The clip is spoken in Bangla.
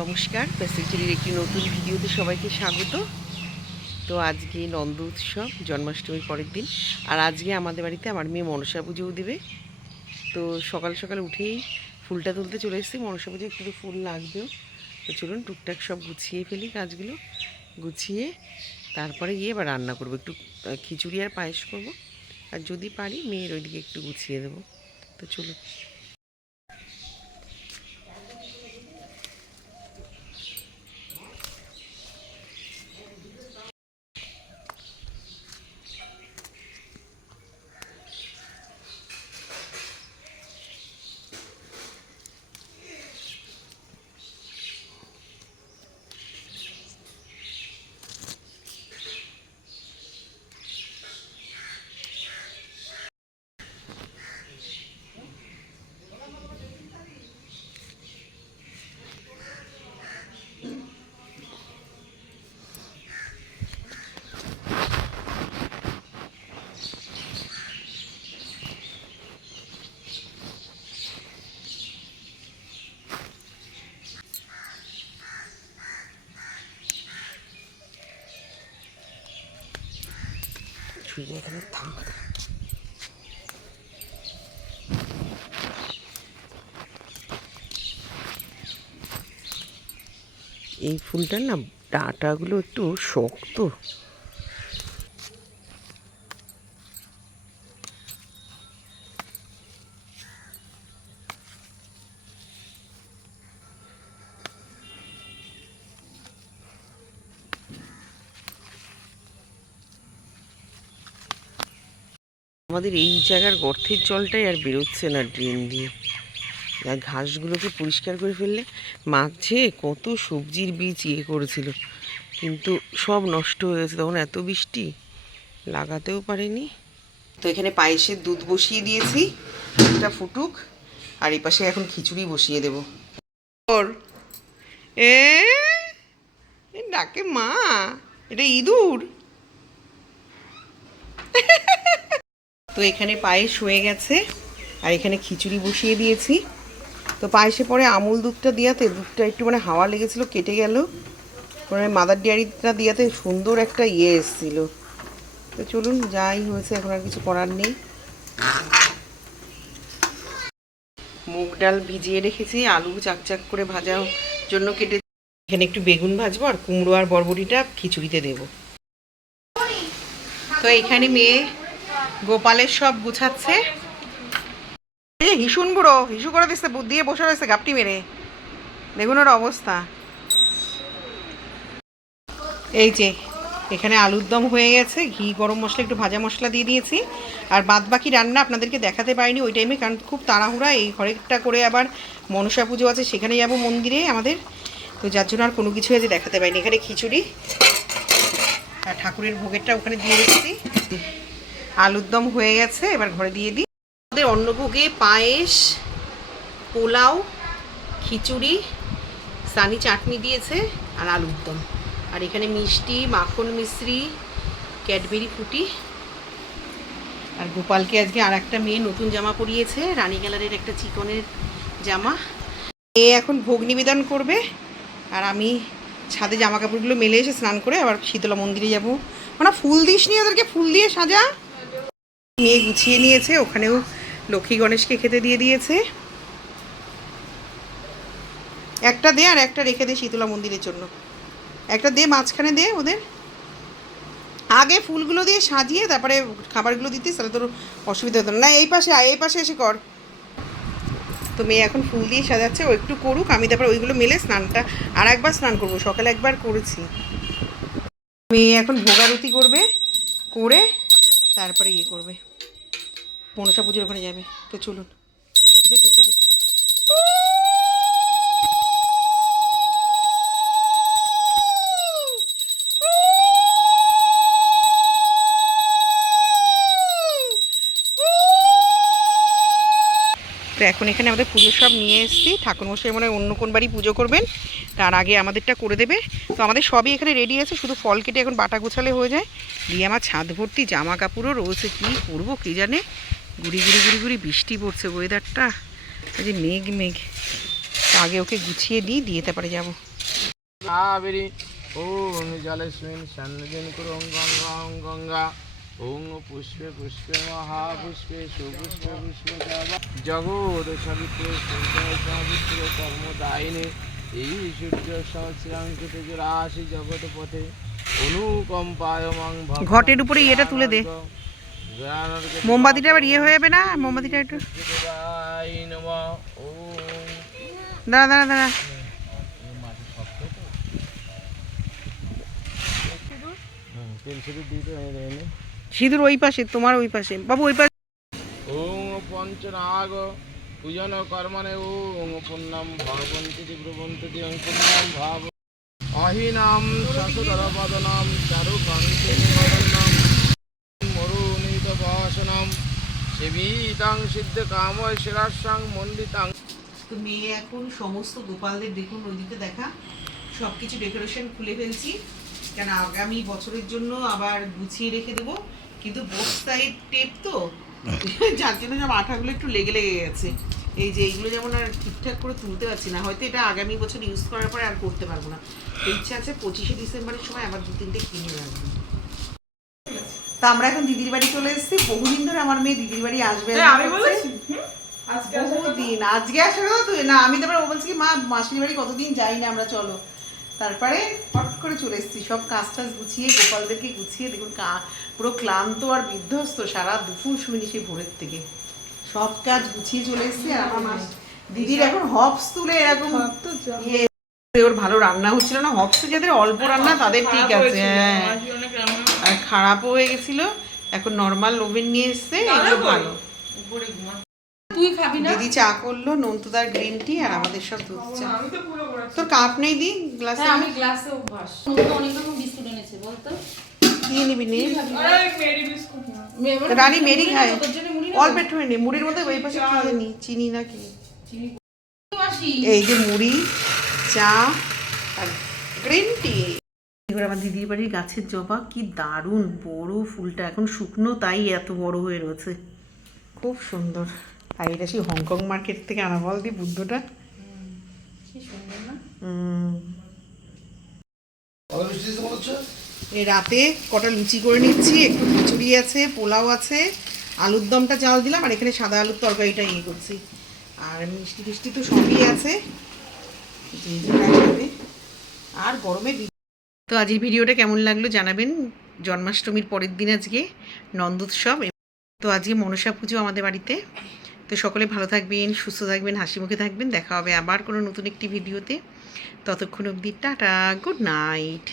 নমস্কার প্যাসেঞ্জারির একটি নতুন ভিডিওতে সবাইকে স্বাগত। তো আজকে নন্দ উৎসব, জন্মাষ্টমীর পরের দিন। আর আজকে আমাদের বাড়িতে আমার মেয়ে মনসা পুজোও দেবে। তো সকাল সকাল উঠেই ফুলটা তুলতে চলে এসেছি। মনসা পুজো একটু ফুল লাগবেও। তো চলুন টুকটাক সব গুছিয়ে ফেলি কাজগুলো। গুছিয়ে তারপরে গিয়ে এবার রান্না করব। একটু খিচুড়ি আর পায়েস করব। আর যদি পারি, মেয়ের ওইদিকে একটু গুছিয়ে দেবো। তো চলুন। এখানে থাম এই ফুলটার না ডাঁটাগুলো একটু শক্ত। আমাদের এই জায়গার গর্তের জলটাই আর বেরোচ্ছে না ড্রেন দিয়ে। আর ঘাসগুলোকে পরিষ্কার করে ফেললে মাঝে কত সবজির বীজ ইয়ে করেছিল। কিন্তু সব নষ্ট হয়ে গেছে, তখন এত বৃষ্টি, লাগাতেও পারেনি। তো এখানে পায়েসের দুধ বসিয়ে দিয়েছি একটা ফুটুক, আর এই পাশে এখন খিচুড়ি বসিয়ে দেব। ওর এ ডাকে মা, এটা ইঁদুর। তো এখানে পায়েস হয়ে গেছে, আর এখানে খিচুড়ি বসিয়ে দিয়েছি। তো পায়েসে পরে আমুল দুধটা দিয়াতে দুধটা একটু মানে হাওয়া লেগেছিলো, কেটে গেল। মানে মাদার ডেয়ারিটা দিয়াতে সুন্দর একটা ইয়ে এসেছিল। তো চলুন, যাই হয়েছে, এখন আর কিছু করার নেই। মুগ ডাল ভিজিয়ে রেখেছি, আলু চাকচাক করে ভাজার জন্য কেটে এখানে একটু বেগুন ভাজবো, আর কুমড়ো আর বরবটিটা খিচুড়িতে দেবো। তো এখানে মেয়ে গোপালের সব গুছাচ্ছে। এই হিসুন বুড়ো, হিসু করে দিচ্ছে দিয়ে বসে রয়েছে গাপটি মেরে। দেখুন ওর অবস্থা। এই যে, এখানে আলুর দম হয়ে গেছে, ঘি, গরম মশলা, একটু ভাজা মশলা দিয়ে দিয়েছি। আর বাদ বাকি রান্না আপনাদেরকে দেখাতে পারিনি ওই টাইমে কারণ খুব তাড়াহুড়া, এই ঘরেরটা করে আবার মনসা পুজো আছে, সেখানে যাব মন্দিরে আমাদের। তো যার জন্য আর কোনো কিছু আজ দেখাতে পারিনি। এখানে খিচুড়ি আর ঠাকুরের ভোগেরটা ওখানে দিয়ে রেখেছি আলুর দম হয়ে গেছে, এবার ঘরে দিয়ে দিই। আমাদের অন্নভোগে পায়েস, পোলাও, খিচুড়ি, সানি চাটনি দিয়েছে, আর আলুর দম। আর এখানে মিষ্টি, মাখন মিশ্রি, ক্যাডবেরি ফুটি। আর গোপালকে আজকে আর একটা মেয়ে নতুন জামা পরিয়েছে, রানী কালারের একটা চিকনের জামা। এ এখন ভোগ নিবেদন করবে, আর আমি ছাদে জামা কাপড়গুলো মেলে এসে স্নান করে আবার শীতলা মন্দিরে যাব। মানে ফুল দিস নি ওদেরকে? ফুল দিয়ে সাজা? মেয়ে গুছিয়ে নিয়েছে, ওখানেও লক্ষ্মী গণেশকে খেতে দিয়ে দিয়েছে। একটা দে আর একটা রেখে দে শীতলা মন্দিরের জন্য। একটা দে, মাঝখানে দে ওদের। আগে ফুলগুলো দিয়ে সাজিয়ে তারপরে খাবারগুলো দিতিস, তাহলে তোর অসুবিধা হতো না। এই পাশে এই পাশে এসে কর। তো মেয়ে এখন ফুল দিয়ে সাজাচ্ছে, ও একটু করুক, আমি তারপর ওইগুলো মেলে স্নানটা আর একবার স্নান করব। সকালে একবার করেছি। মেয়ে এখন ভোগারতি করবে, করে তারপরে ইয়ে করবে। মনসা পুজোর ওখানে যাবে। তো চলুন। এখন এখানে আমাদের পুজো সব নিয়ে এসেছি। ঠাকুরমশাই মনে হয় অন্য কোন বাড়ি পুজো করবেন। তার আগে আমাদেরটা করে দেবে। তো আমাদের সবই এখানে রেডি আছে, শুধু ফল কেটে এখন বাটা গোছালে হয়ে যায়। দিয়ে আমার ছাদ ভর্তি জামা কাপড়ও রয়েছে। কী করব কী জানে? গুড়ি গুড়ি গুড়ি গুড়ি বৃষ্টি পড়ছে ওয়েদারটা এই যে মেঘ মেঘ। আগে ওকে গুছিয়ে দিই দিয়ে তারপরে যাব। কাবেরী ওং জলস্মিন সন্নিধিন কুরুং গঙ্গা ওং গঙ্গা ওং পুষ্পে পুষ্পে মহাপুষ্পে সুপুষ্পে পুষ্পে জগৎ সাবিত্রে সূর্য সাবিত্র কর্মদায়িনী এই সূর্য সহস্রাঙ্কিত রাশি জগৎ পথে অনুকম্পায় ঘটের উপরে ইয়েটা তুলে দে। মোমবাতিটা আবার ইয়ে হয়ে যাবে না? মোমবাতিটা একটু দাঁড়া দাঁড়া দাঁড়া। সিঁদুর ওই পাশে, তোমার ওই পাশে। বাবু, ওই পাশে ওং পঞ্চনাগ, পূজন কর্মণে ওং পুণ্যম ভগবন্তি ব্রবন্তি ওং পুণ্যম ভাব অহিনাম শশুধর বদনম চারু কান্তি সেবিতাং সিদ্ধ কাম শিরাসাং মন্ডিতাং তো মেয়ে এখন সমস্ত গোপালদের দেখুন ওইদিকে দেখা। সব কিছু ডেকোরেশন খুলে ফেলছি। কেন আগামী বছরের জন্য আবার গুছিয়ে রেখে দেবো। কিন্তু বোথ সাইড টেপ তো? যার জন্য সব আঠাগুলো একটু লেগে লেগে গেছে। এই যে এইগুলো যেমন আর ঠিকঠাক করে তুলতে পারছি না। হয়তো এটা আগামী বছর ইউজ করার পরে আর করতে পারব না। ইচ্ছা আছে পঁচিশে ডিসেম্বরের সময় আবার দু তিনটে কিনে রাখব। তা আমরা এখন দিদির বাড়ি চলে এসেছি। বহুদিন আমার মেয়ে দিদির বাড়ি আসবে আমি বলেছি। বহুদিন আজকে তুই না আমি তারপরে ও বলছি কি মা মাসির বাড়ি কতদিন যাই না আমরা চলো। তারপরে হট করে চলে এসেছি। সব কাজ টাজ গুছিয়ে গোপালদেরকে গুছিয়ে দেখুন পুরো ক্লান্ত আর বিধ্বস্ত সারা দুপুর শুনি সেই ভোরের থেকে। সব কাজ গুছিয়ে চলে এসেছি আর আমার দিদির এখন হপস তুলে এরকম ইয়ে ওর ভালো রান্না হচ্ছিল না। হপস যাদের অল্প রান্না তাদের ঠিক আছে হ্যাঁ। আর খারাপও হয়ে গেছিল। এখন নর্মাল ওভেন নিয়ে এসছে এগুলো ভালো। তুই খাবি না? দিদি চা করল নন্তুদার গ্রিন টি আর আমাদের সব দুধ চা। তোর কাপ নেই দি গ্লাসে হ্যাঁ আমি গ্লাসে অভ্যাস। অনেক রকম বিস্কুট এনেছে বলতো? নিবি নে? মানে রানী মেরি খায়। অল্প একটু নে মুড়ির মধ্যে ওই পাশে খেয়ে নি চিনি না কি? আসি। এই যে মুড়ি চা আর গ্রিন টি এবার আমার দিদির বাড়ির গাছের জবা কি দারুণ! বড় ফুলটা এখন শুকনো তাই এত বড় হয়ে রয়েছে। খুব সুন্দর। আর এটা সেই হংকং মার্কেট থেকে আনা বল দি বুদ্ধটা। কি হুম। এই রাতে কটা লুচি করে নিচ্ছি একটু খিচুড়ি আছে পোলাও আছে আলুর দমটা চাল দিলাম আর এখানে সাদা আলুর তরকারিটা ইয়ে করছি। আর মিষ্টি টিষ্টি তো সবই আছে। যে। আর গরমে তো আজকের ভিডিওটা কেমন লাগল জানাবেন। জন্মাষ্টমীর পরের দিন আজকে, নন্দোৎসব। তো আজকে মনসা পুজো আমাদের বাড়িতে। তো সকলে ভালো থাকবেন, সুস্থ থাকবেন, হাসি মুখে থাকবেন। দেখা হবে আবার কোনো নতুন একটি ভিডিওতে। ততক্ষণ অব্দি টাটা, গুড নাইট।